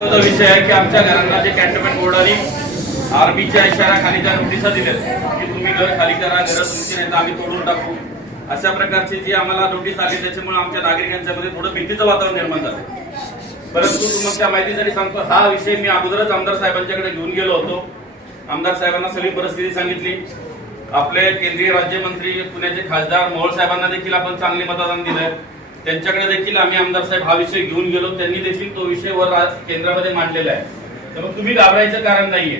विषय आहे की आमच्या घरांना जे कॅन्टोन्मेंट बोर्डाने आर्मीच्या इशाऱ्याखाली ज्या नोटिसा दिल्या की तुम्ही घर खाली करा, घर तुमची नाही तर आम्ही तोडून टाकू, अशा प्रकारची जी आम्हाला नोटीस आली त्याच्यामुळे आमच्या नागरिकांच्या मध्ये थोडं भीतीचं वातावरण निर्माण झालं. परंतु तुमच्या माहितीसाठी सांगतो, हा विषय मी अगोदरच आमदार साहेबांच्याकडे घेऊन गेलो होतो. आमदार साहेबांना सगळी परिस्थिती सांगितली. आपले केंद्रीय राज्यमंत्री पुण्याचे खासदार मोहोळ साहेबांना देखील आपण चांगले मतदान दिलंय. त्यांच्याकडे देखील आम्ही आमदार साहेब हा विषय घेऊन गेलो. त्यांनी देखील तो विषय वर केंद्रामध्ये मांडलेला आहे. त्यामुळे तुम्ही घाबरायचं कारण नाहीये,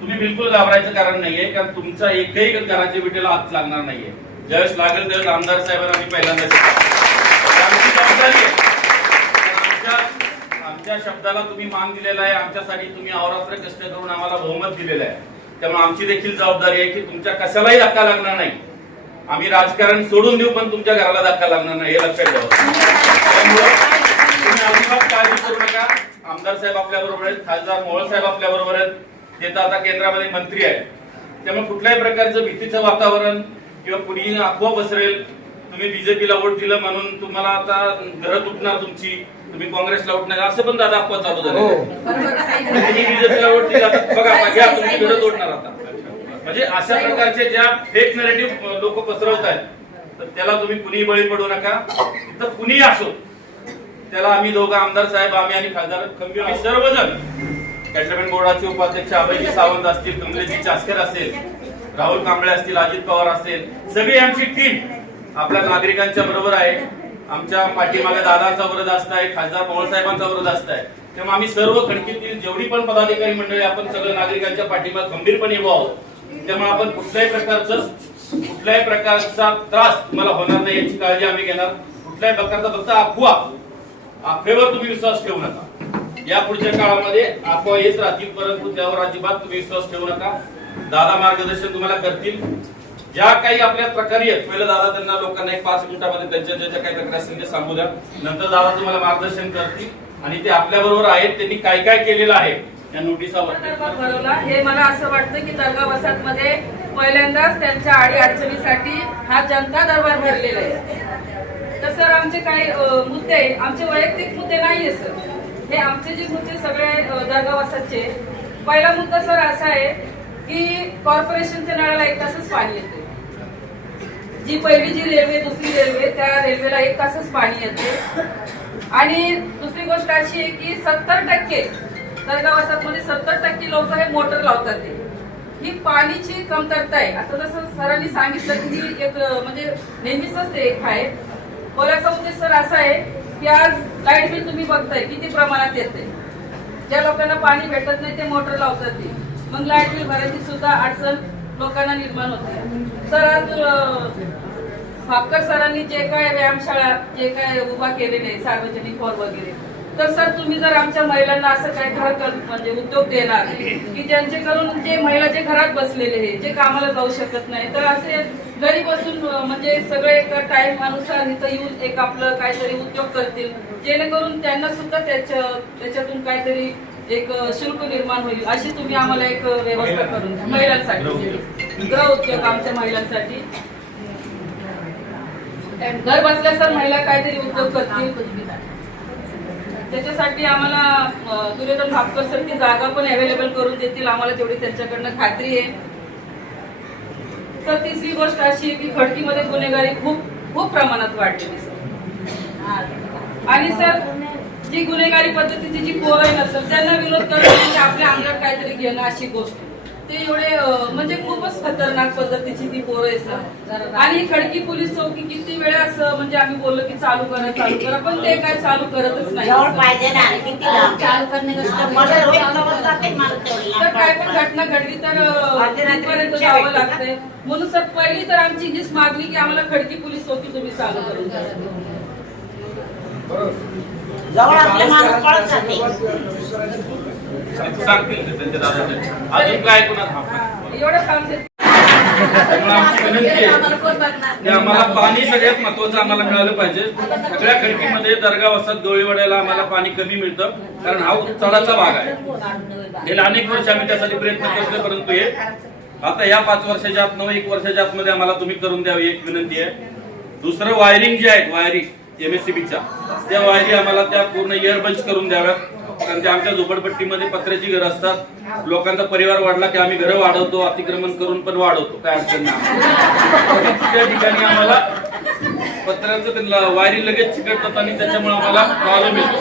तुम्ही बिलकुल घाबरायचं कारण नाहीये, कारण तुमचा एकही घराच्या विटेला हात लागणार नाहीये. ज्यावेळेस लागेल त्यावेळेस आमदार साहेबांना आम्ही पहिल्यांदा आमच्या शब्दाला तुम्ही मान दिलेला आहे. आमच्यासाठी तुम्ही अहोरात्र कष्ट करून आम्हाला बहुमत दिलेलं आहे. त्यामुळे आमची देखील जबाबदारी आहे की तुमच्या कशालाही धक्का लागणार नाही. आम्ही राजकारण सोडून देऊ पण तुमच्या घराला धक्का लागणार नाही, हे लक्षात ठेवा. त्यामुळे तुम्ही अजिबात काळजी करू नका. आमदार साहेब आपल्या बरोबर आहेत, खासदार मोहोळ साहेब आपल्या बरोबर आहेत, ते तर आता केंद्रामध्ये मंत्री आहेत. त्यामुळे कुठल्याही प्रकारचं भीतीचं वातावरण किंवा कुणीही अफवा पसरेल, तुम्ही बीजेपीला वोट दिलं म्हणून तुम्हाला आता घरं तुटणार तुमची, तुम्ही काँग्रेसला वोट नाही, असं पण दादा अफवा चालू झाले. तुम्ही बीजेपीला वोट दिला बघा घ्या तुमची घरं तोडणार आता. म्हणजे अशा प्रकारचे ज्या फेक नरेटिव्ह लोक पसरवत आहेत, तर त्याला तुम्ही कुणीही बळी पडू नका. तर कुणीही असो त्याला आम्ही दोघं आमदार साहेब आम्ही आणि खासदार खंबीर आम्ही सर्वजण, कॅन्टोन्मेंट बोर्डाचे उपाध्यक्ष अभयजी सावंत असतील, कमलेशजी चासकर असेल, राहुल कांबळे असतील, अजित पवार असेल, सगळी आमची टीम आपल्या नागरिकांच्या बरोबर आहे. आमच्या पाठीमागे दादांचा वरदहस्त आहे, खासदार मोहोळ साहेबांचा वरदहस्त आहे. तेव्हा आम्ही सर्व खडकीतील जेवढी पण पदाधिकारी मंडळी आपण सगळं नागरिकांच्या पाठीमागे खंबीरपणे उभा आहोत. त्यामुळे आपण कुठल्याही प्रकारचा त्रास तुम्हाला होणार नाही याची काळजी आम्ही घेणार. कुठल्याही प्रकारचा फक्त अफवेवर तुम्ही विश्वास ठेवू नका. या पुढच्या काळामध्ये अफवा हेच राहतील, परंतु त्यावर अजिबात तुम्ही विश्वास ठेवू नका. दादा मार्गदर्शन तुम्हाला करतील. ज्या काही आपल्या प्रकारे आहेत, पहिलं दादा त्यांना लोकांना एक 5 मिनिटांमध्ये त्यांच्या ज्या काही तक्रार असतील ते सांगू द्या. नंतर दादा तुम्हाला मार्गदर्शन करतील आणि ते आपल्या बरोबर आहेत, त्यांनी काय काय केलेलं आहे या नोटिसावर. हे मला असं वाटतं की दर्गा वसाहत मध्ये पहिल्यांदाच त्यांच्या आडी अडचणीसाठी हा जनता दरबार भरलेला आहे. तर सर आमचे काही मुद्दे, आमचे वैयक्तिक मुद्दे नाहीये सर, हे आमचे जे मुद्दे सगळे दर्गा वसाहतचे. पहिला मुद्दा सर असा आहे की कॉर्पोरेशनच्या नळाला 1 तासच पाणी येते. जी पहिली जी रेल्वे, दुसरी रेल्वे, त्या रेल्वेला 1 तासच पाणी येते. आणि दुसरी गोष्ट अशी आहे की 70% दर्गा वसाहतमध्ये 70% लोक हे मोटर लावतात. ही पाणीची कमतरता आहे. आता जसं सरांनी सांगितलं की ही एक म्हणजे नेहमीच ते एक आहे. बोलायचा उद्देश सर असा आहे की आज लाईट बिल तुम्ही बघताय किती प्रमाणात येते. ज्या लोकांना पाणी भेटत नाही ते मोटर लावतात, मग लाईट बिल भरायची सुद्धा अडचण लोकांना निर्माण होते. सर आज फापकर सरांनी जे काय व्यायामशाळा जे काय उभा केलेले सार्वजनिक हॉल वगैरे, तर सर तुम्ही जर आमच्या महिलांना असं काय घर म्हणजे उद्योग देणार की ज्यांच्याकडून जे महिला जे घरात बसलेले आहे, जे कामाला जाऊ शकत नाही, तर असे घरी बसून म्हणजे सगळे एक टाइम अनुसार इथं येऊन एक आपलं काहीतरी उद्योग करतील, जेणेकरून त्यांना सुद्धा त्याच्यातून काहीतरी एक शुल्क निर्माण होईल, अशी तुम्ही आम्हाला एक व्यवस्था करून द्या महिलांसाठी. गृह उद्योग आमच्या महिलांसाठी घर बसल्या सर महिला काहीतरी उद्योग करतील, त्याच्यासाठी आम्हाला दुर्योधन भापकर सर ती जागा पण अवेलेबल करून देतील, आम्हाला तेवढी त्यांच्याकडनं खात्री आहे. सर तिसरी गोष्ट अशी की खडकीमध्ये गुन्हेगारी खूप प्रमाणात वाढलेली सर. आणि सर जी गुन्हेगारी पद्धतीची जी पोरं आहे ना सर, त्यांना विरोध करणं आपल्या अंगात काहीतरी घेणं अशी गोष्ट, ते एवढे म्हणजे खूपच खतरनाक पद्धतीची ती पोरं आहे सर. आणि खडकी पोलीस चौकी किती वेळा असं म्हणजे आम्ही बोललो की चालू करा, पण ते काय चालू करतच नाही. तर काय पण घटना घडली तर तिथपर्यंत जावं लागतंय. म्हणून सर पहिली तर आमची हीच मागणी की आम्हाला खडकी पोलीस चौकी तुम्ही चालू करून द्या. जवळ आपल्या माणूस पळत जाते. सांगतील त्यांच्या दादा अजून काय एवढं सांगते. आम्हाला पाणी सगळ्यात महत्वाचं आम्हाला मिळालं पाहिजे. सगळ्या खडकीमध्ये दर्गा वसाहत गवळीवाड्याला आम्हाला पाणी कमी मिळतं, कारण हा चढाचा भाग आहे. गेल्या अनेक वर्ष आम्ही त्यासाठी प्रयत्न करतोय, परंतु हे आता या 5 वर्षाच्या आत 1 वर्षाच्या आतमध्ये आम्हाला तुम्ही करून द्यावी एक विनंती आहे. दुसरं वायरिंग जे आहे, वायरिंग MSCBच्या त्या वायरी आम्हाला त्या पूर्ण एअर बंच करून द्याव्यात. कारण ते आमच्या झोपडपट्टीमध्ये पत्र्याची घरं असतात. लोकांचा परिवार वाढला की आम्ही घरं वाढवतो, अतिक्रमण करून पण वाढवतो, काय अडचण नाही. त्या ठिकाणी आम्हाला पत्र्याचं त्यांना वायरी लगेच चिकटतात आणि त्याच्यामुळे आम्हाला प्रॉब्लेम येतो.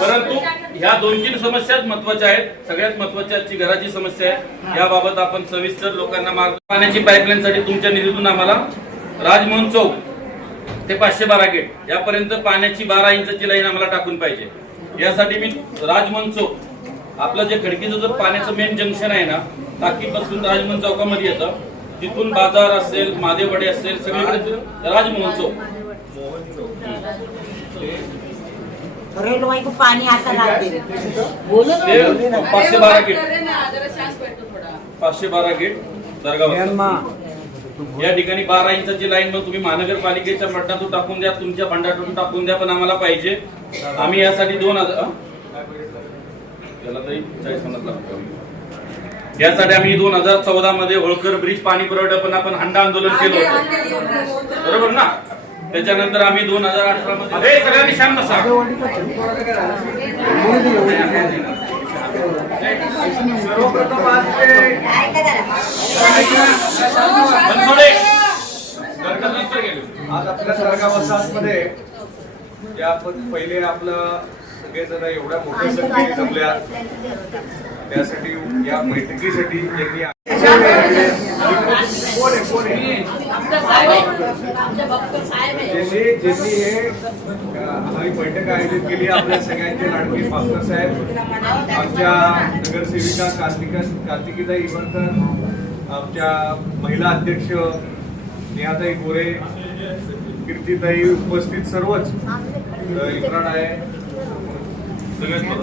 परंतु ह्या 2-3 समस्याच महत्वाच्या आहेत. सगळ्यात महत्वाची आजची घराची समस्या आहे. याबाबत आपण सविस्तर लोकांना मार्ग पाण्याची पाईपलाईन साठी तुमच्या निधीतून आम्हाला राजमोहन चौक ते 512 गेट यापर्यंत पाण्याची 12 इंचाची लाईन आम्हाला टाकून पाहिजे. यासाठी मी राजमोहन चौक आपलं जे खडकीचं जर पाण्याचं मेन जंक्शन आहे ना, टाकीपासून राजमोहन चौकामध्ये येतं, तिथून बाजार असेल, महादेववाडी असेल, सगळीकडे राजमोहन चौक रेलवे को पानी आता लागते. ते 512 गेट 512 गेट दर्गा या ठिकाणी 12 इंचाची लाईन मग तुम्ही महानगरपालिकेच्या मठातून टाकून द्या, तुमच्या फंडातून टाकून द्या, पण आम्हाला पाहिजे. आम्ही यासाठी 2000 यासाठी आम्ही 2014 मध्ये होळकर ब्रिज पाणी पुरवठा पण आपण हंडा आंदोलन केलं होतं, बरोबर ना. त्याच्यानंतर आम्ही 2018 मध्ये सगळ्यांनी शांत बसा. सर्वप्रथम आज आपल्या दर्गा वसाहतमध्ये या पहिले आपलं सगळेजण एवढ्या मोठ्या संख्येने जमल्या, त्यासाठी या बैठकीसाठी ज्यांनी हे आम्ही बैठक आयोजित केली. आपल्या सगळ्यांचे लाडके पालकर साहेब, आमच्या नगरसेविका कार्तिकीताई इवरकर, आमच्या महिला अध्यक्ष नेहाताई गोरे, कीर्तिताई, उपस्थित सर्वच इम्रान आहे,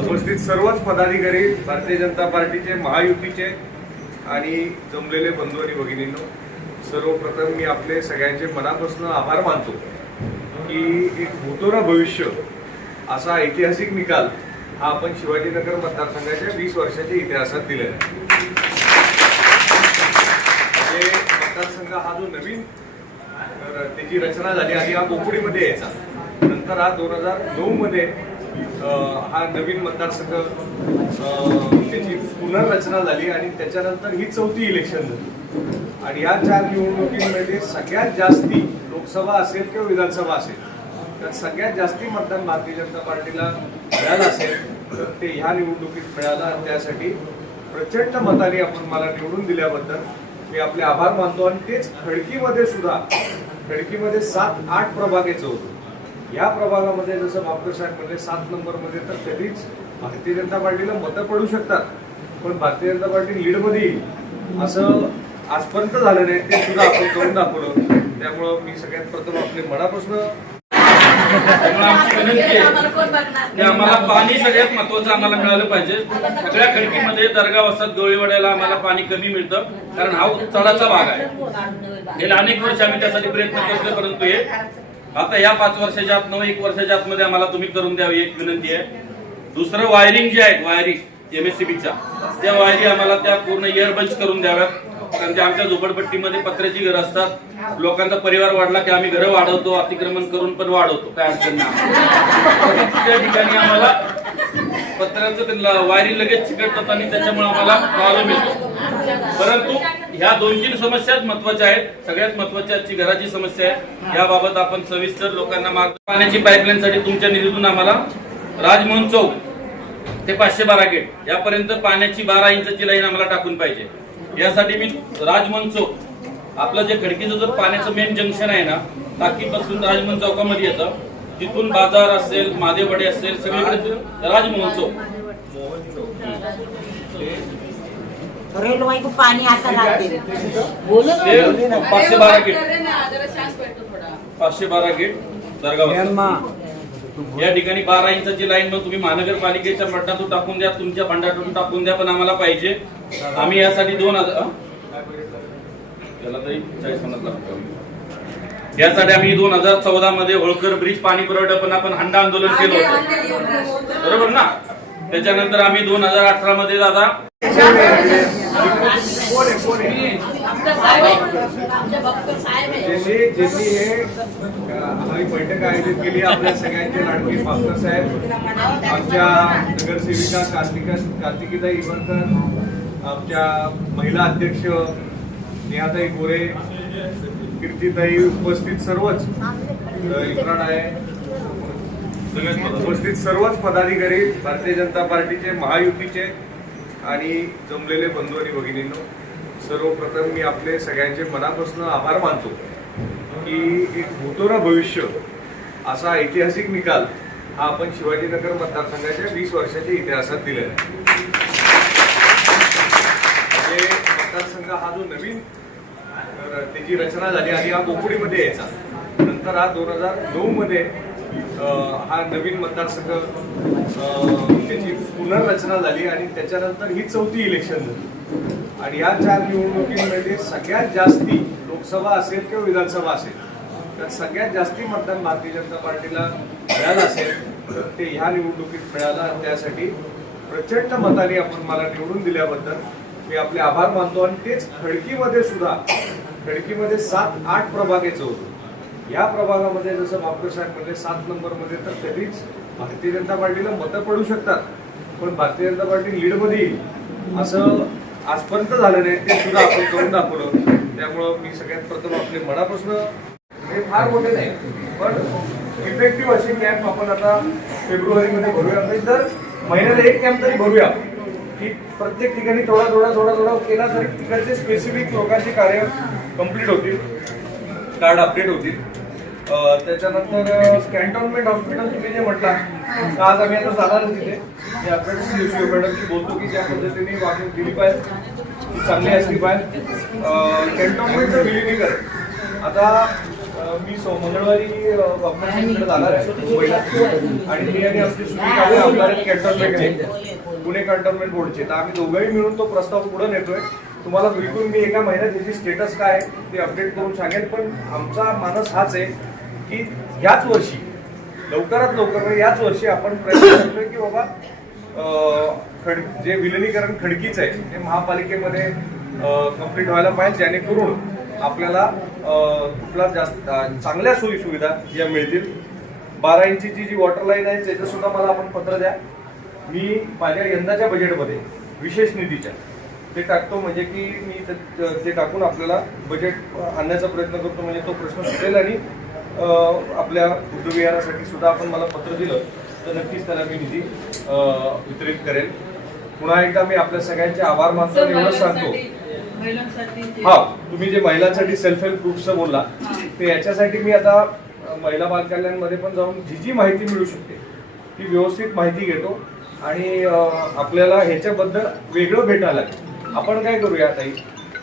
उपस्थित सर्वच पदाधिकारी, भारतीय जनता पार्टीचे, महायुतीचे आणि जमलेले बंधू आणि भगिनींनो, सर्वप्रथम मी आपले सगळ्यांचे मनापासून आभार मानतो की एक होतो ना भविष्य असा ऐतिहासिक निकाल हा आपण शिवाजीनगर मतदारसंघाच्या 20 वर्षाच्या इतिहासात दिलेला आहे. म्हणजे मतदारसंघ हा जो नवीन त्याची रचना झाली आणि हा बोपडीमध्ये यायचा, नंतर हा 2009 मध्ये हा नवीन मतदारसंघ त्याची पुनर्रचना झाली आणि त्याच्यानंतर ही 4थी इलेक्शन झाली. आणि या 4 निवडणुकीमध्ये सगळ्यात जास्ती लोकसभा असेल किंवा विधानसभा असेल तर सगळ्यात जास्ती मतदान भारतीय जनता पार्टीला मिळालं असेल तर ते ह्या निवडणुकीत मिळालं. आणि त्यासाठी प्रचंड मताने आपण मला निवडून दिल्याबद्दल मी आपले आभार मानतो. आणि तेच खडकीमध्ये सुद्धा, खडकीमध्ये 7-8 प्रभागाचं होतं. या प्रभागामध्ये जसं भापकर साहेब म्हणजे 7 नंबरमध्ये तर कधीच भारतीय जनता पार्टीला मतं पडू शकतात, पण भारतीय जनता पार्टी लीडमध्ये येईल असं आजपर्यंत झालं नाही, ते सुद्धा आपण करून दाखवलं. त्यामुळं मी सगळ्यात प्रथम आपले मनापासून आमची विनंती आहे की आम्हाला पाणी सगळ्यात महत्वाचं आम्हाला मिळालं पाहिजे. सगळ्या खडकीमध्ये दर्गा वसाहत गवळीवाड्याला आम्हाला पाणी कमी मिळतं, कारण हा चढाचा भाग आहे. गेल्या अनेक वर्ष आम्ही त्यासाठी प्रयत्न करतोय, परंतु हे आता या 5 वर्षाच्या आत 1 वर्षाच्या आतमध्ये आम्हाला तुम्ही करून द्यावी एक विनंती आहे. दुसरं वायरिंग जे आहेत, वायरिंग MSCBच्या त्या वायरी आम्हाला त्या पूर्ण एअरबंच करून द्याव्यात, कारण ते आमच्या झोपडपट्टीमध्ये पत्र्याची घरं असतात. लोकांचा परिवार वाढला की आम्ही घरं वाढवतो, अतिक्रमण करून पण वाढवतो, काय अडचण नाही. त्या ठिकाणी आम्हाला पत्र्याचं त्यांना वायरी लगेच चिकटतात आणि त्याच्यामुळे आम्हाला प्रॉब्लेम येतो. परंतु ह्या 2-3 समस्याच महत्वाच्या आहेत. सगळ्यात महत्वाची आजची घराची समस्या आहे. याबाबत आपण सविस्तर लोकांना मार्ग पाण्याची पाईपलाईन साठी तुमच्या निधीतून आम्हाला राजमोहन चौक ते 512 गेट यापर्यंत पाण्याची 12 इंचाची लाईन आम्हाला टाकून पाहिजे. यासाठी मी राजमोहन चौक आपलं जे खडकीचं जर पाण्याचं मेन जंक्शन आहे ना, टाकीपासून राजमोहन चौकामध्ये येतं, तिथून बाजार असेल, महादेववाडी असेल, सगळीकडे राजमोहन चौक रेलवे को पानी आता लागते. ते 512 गेट 512 गेट दर्गा या ठिकाणी 12 इंचाची लाईन मग तुम्ही महानगरपालिकेच्या मठातून टाकून द्या, तुमच्या फंडातून टाकून द्या, पण आम्हाला पाहिजे. आम्ही यासाठी 2000 यासाठी आम्ही 2014 मध्ये होळकर ब्रिज पाणी पुरवठा पण आपण हंडा आंदोलन केलं होतं, बरोबर ना. त्याच्यानंतर आम्ही 2018 मध्ये दादा ज्यांनी हे आम्ही बैठक आयोजित केली आपल्या सगळ्यांचे लाडके पापकर साहेब, आमच्या नगरसेविका कार्तिकीताई इवरकर, आमच्या महिला अध्यक्ष नेहाताई गोरे, कीर्तीताई, उपस्थित सर्वच इम्रान आहे, उपस्थित सर्वच पदाधिकारी, भारतीय जनता पार्टीचे, महायुतीचे आणि जमलेले बंधू आणि भगिनींनो, सर्वप्रथम मी आपले सगळ्यांचे मनापासून आभार मानतो की एक भूतोरा भविष्य असा ऐतिहासिक निकाल हा आपण शिवाजीनगर मतदारसंघाच्या 20 वर्षाच्या इतिहासात दिलेला आहे. म्हणजे मतदारसंघ हा जो नवीन त्याची रचना झाली आणि हा बोपडीमध्ये यायचा, नंतर हा 2009 मध्ये हा नवीन मतदारसंघ त्याची पुनर्रचना झाली आणि त्याच्यानंतर ही 4थी इलेक्शन झाली. आणि या 4 निवडणुकीमध्ये सगळ्यात जास्ती लोकसभा असेल किंवा विधानसभा असेल तर सगळ्यात जास्ती मतदान भारतीय जनता पार्टीला मिळालं असेल तर ते ह्या निवडणुकीत मिळालं. आणि त्यासाठी प्रचंड मताने आपण मला निवडून दिल्याबद्दल मी आपले आभार मानतो. आणि तेच खडकीमध्ये सुद्धा, खडकीमध्ये 7-8 प्रभागाचं होतं. या प्रभागामध्ये जसं बापकर साहेब मध्ये 7 नंबरमध्ये तर कधीच भारतीय जनता पार्टीला मतं पडू शकतात, पण भारतीय जनता पार्टी लीडमध्ये येईल असं आजपर्यंत झालं नाही, ते सुद्धा आपण करून दाखवलं. त्यामुळं मी सगळ्यात प्रथम आपले मनापासून, हे फार मोठे नाही पण इफेक्टिव्ह असे कॅम्प आपण आता फेब्रुवारीमध्ये भरूया. दर महिन्याला एक कॅम्प तरी भरूया की प्रत्येक ठिकाणी थोडा केला तरी तिकडचे स्पेसिफिक लोकांची कार्य कंप्लीट होतील, कार्ड अपडेट होतील. त्याच्यानंतर कॅन्टोन्मेंट हॉस्पिटल तुम्ही जे म्हटला, आज आम्ही आता जाणार तिथे मॅडमशी बोलतो की ज्या पद्धतीने वागणूक दिली पाहिजे ती चांगली असली पाहिजे. कॅन्टोन्मेंटचं विलिनीकरण आता मी मंगळवारी वापरण्याकडे जाणार आहे मुंबईला आणि मी आणि असली सुविधा आमदार कॅन्टोन्मेंट पुणे कॅन्टोन्मेंट बोर्डचे, तर आम्ही दोघंही मिळून तो प्रस्ताव पुढे नेतोय. तुम्हाला बिलकुल मी एका महिन्यात त्याची स्टेटस काय ते अपडेट करून सांगेन. पण आमचा मानस हाच आहे की याच वर्षी लवकरात लवकर याच वर्षी आपण प्रयत्न करतोय की बाबा जे विलिनीकरण खडकीचं आहे ते महापालिकेमध्ये कंप्लीट व्हायला पाहिजे, जेणेकरून आपल्याला कुठला जास्त चांगल्या सोयी सुविधा या मिळतील. 12 इंचीची जी वॉटर लाईन आहे त्याचं सुद्धा मला आपण पत्र द्या. मी माझ्या यंदाच्या बजेटमध्ये विशेष निधीच्या ते टाकतो, म्हणजे की मी ते टाकून आपल्याला बजेट आणण्याचा प्रयत्न करतो, म्हणजे तो प्रश्न सुटेल. आणि आपल्या बुद्धविहारासाठी सुद्धा आपण मला पत्र दिलं तर नक्कीच त्याला मी निधी वितरित करेल. पुन्हा एकदा मी आपल्या सगळ्यांचे आभार मानतो. एवढंच सांगतो, हा तुम्ही जे महिलांसाठी सेल्फ हेल्प ग्रुपचं बोलला ते याच्यासाठी मी आता महिला बाल कल्याणमध्ये पण जाऊन जी माहिती मिळू शकते ती व्यवस्थित माहिती घेतो. आणि आपल्याला ह्याच्याबद्दल वेगळं भेटायला आपण काय करूया ताई,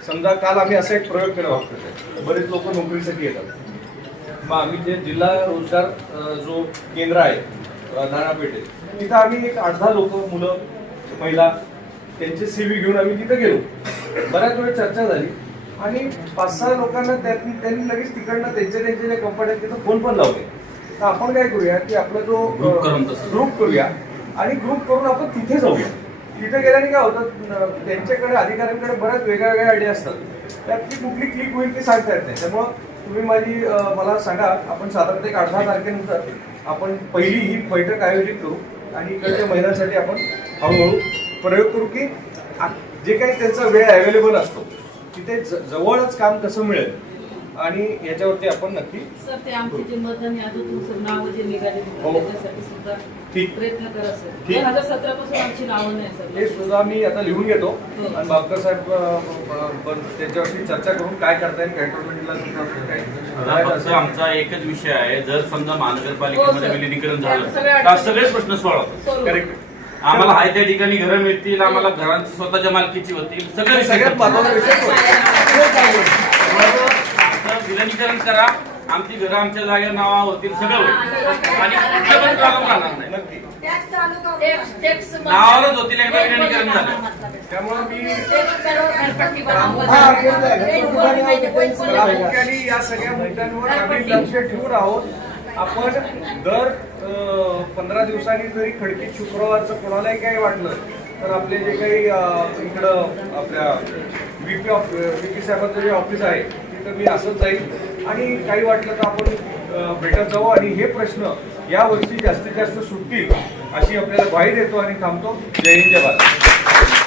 समजा काल आम्ही असा एक प्रयोग केला वापरतो, बरेच लोक नोकरीसाठी येतात, मग आम्ही जे जिल्हा रोजगार जो केंद्र आहे नाणापेठेत तिथं आम्ही एक 8-10 लोक, मुलं, महिला त्यांचे CV घेऊन आम्ही तिथं गेलो. बऱ्याच वेळ चर्चा झाली आणि 5-6 लोकांना त्यांनी लगेच तिकडनं त्यांचे जे कंपन्या तिथं फोन पण लावले. तर आपण काय करूया की आपला जो ग्रुप करूया आणि ग्रुप करून आपण तिथे जाऊया. तिथे गेल्याने काय होतं, त्यांच्याकडे अधिकाऱ्यांकडे बऱ्याच वेगळ्या आयडिया असतात, त्यातली कुठली क्लिक होईल ते सांगता येत नाही. त्यामुळं तुम्ही मला सांगा, आपण साधारणतः एक 8-10 तारखेनंतर आपण पहिली ही बैठक आयोजित करू आणि इकडच्या महिलांसाठी आपण हळूहळू प्रयोग करू की जे काही त्यांचा वेळ अवेलेबल असतो तिथे जवळच काम कसं मिळेल आणि याच्यावरती आपण नक्की सर ते आमची जे मतदान यादीतून नावं जे निघाले त्याच्यासाठी सुद्धा प्रयत्न करा सर. 2017 पासून आमची नावं नाही सर. हे सुद्धा मी आता लिहून घेतो आणि बापकर साहेब त्यांच्यावरती चर्चा करून काय करता येईल असं आमचा एकच विषय आहे, जर समजा महानगरपालिकेमध्ये विलिनीकरण झालं तर सगळेच प्रश्न सोडवतात. करेक्ट. आम्हाला आहे त्या ठिकाणी घरं मिळतील, आम्हाला घरांची स्वतःच्या मालकीची होतील, सगळ्यात महत्त्वाचा विषय विलिनीकरण करा, आमची घरं आमच्या जागेवर नावावर होतील, सगळं होईल आणि कुठलं पण प्रॉब्लेम राहणार नाही. नावावरच होतील एकदा विलिनीकरण झालं. त्यामुळे मी प्रामुख्याने या सगळ्या मुद्द्यांवर आम्ही लक्ष ठेवून आहोत. आपण दर 15 दिवसांनी जरी खडकीत शुक्रवारचं कोणालाही काही वाटलं तर आपले जे काही इकडं आपल्या VP साहेबांचं जे ऑफिस आहे तिथं मी असंच जाईल आणि काही वाटलं तर आपण भेटत जाऊ आणि हे प्रश्न यावर्षी जास्तीत जास्त सुटतील अशी आपल्याला ग्वाही देतो आणि थांबतो. जय हिंद, जय भारत.